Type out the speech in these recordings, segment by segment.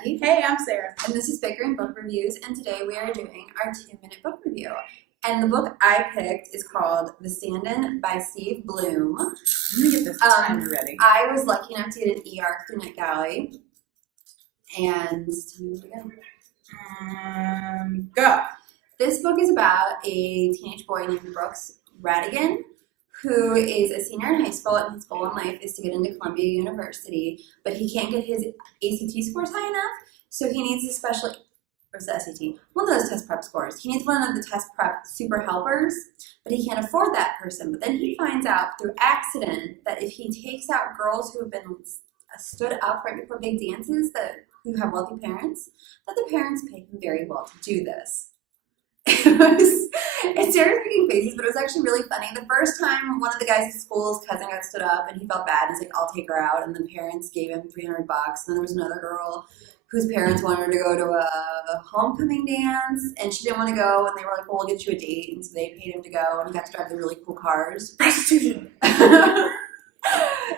Becky. Hey, I'm Sarah. And this is Bickering Book Reviews, and today we are doing our 2-minute book review. And the book I picked is called The Stand-In by Steve Bloom. I'm gonna get this timer ready. I was lucky enough to get an ER Clunet Galley. And Go. This book is about a teenage boy named Brooks Radigan, who is a senior in high school, and his goal in life is to get into Columbia University, but he can't get his ACT scores high enough, so he needs a special, or is it SAT? One of those test prep scores. He needs one of the test prep super helpers, but he can't afford that person. But then he finds out through accident that if he takes out girls who have been stood up right before big dances who have wealthy parents, that the parents pay him very well to do this. It's Sarah's making faces, but it was actually really funny. The first time one of the guys at school's cousin got stood up and he felt bad, he's like, I'll take her out. And the parents gave him $300. And then there was another girl whose parents wanted her to go to a homecoming dance, and she didn't want to go. And they were like, well, we'll get you a date. And so they paid him to go, and he got to drive the really cool cars. Prostitution.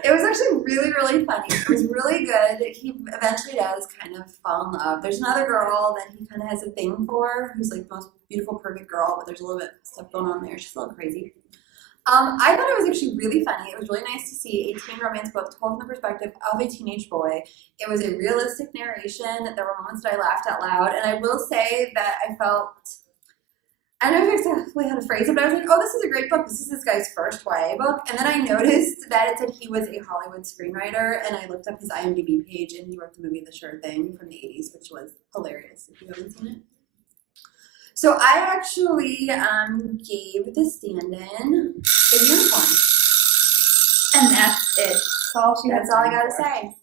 It was actually really, really funny. It was really good. He eventually does kind of fall in love. There's another girl that he kind of has a thing for, who's like the most beautiful, perfect girl, but there's a little bit of stuff going on there. She's a little crazy. I thought it was actually really funny. It was really nice to see a teen romance book told from the perspective of a teenage boy. It was a realistic narration. There were moments that I laughed out loud, and I will say that I felt, I don't know exactly how to phrase it, but I was like, oh, this is a great book. This is this guy's first YA book. And then I noticed that it said he was a Hollywood screenwriter, and I looked up his IMDb page, and he wrote the movie The Sure Thing from the 80s, which was hilarious if you haven't seen it. So I actually gave The Stand-In a unicorn. And that's it. That's all I got to say.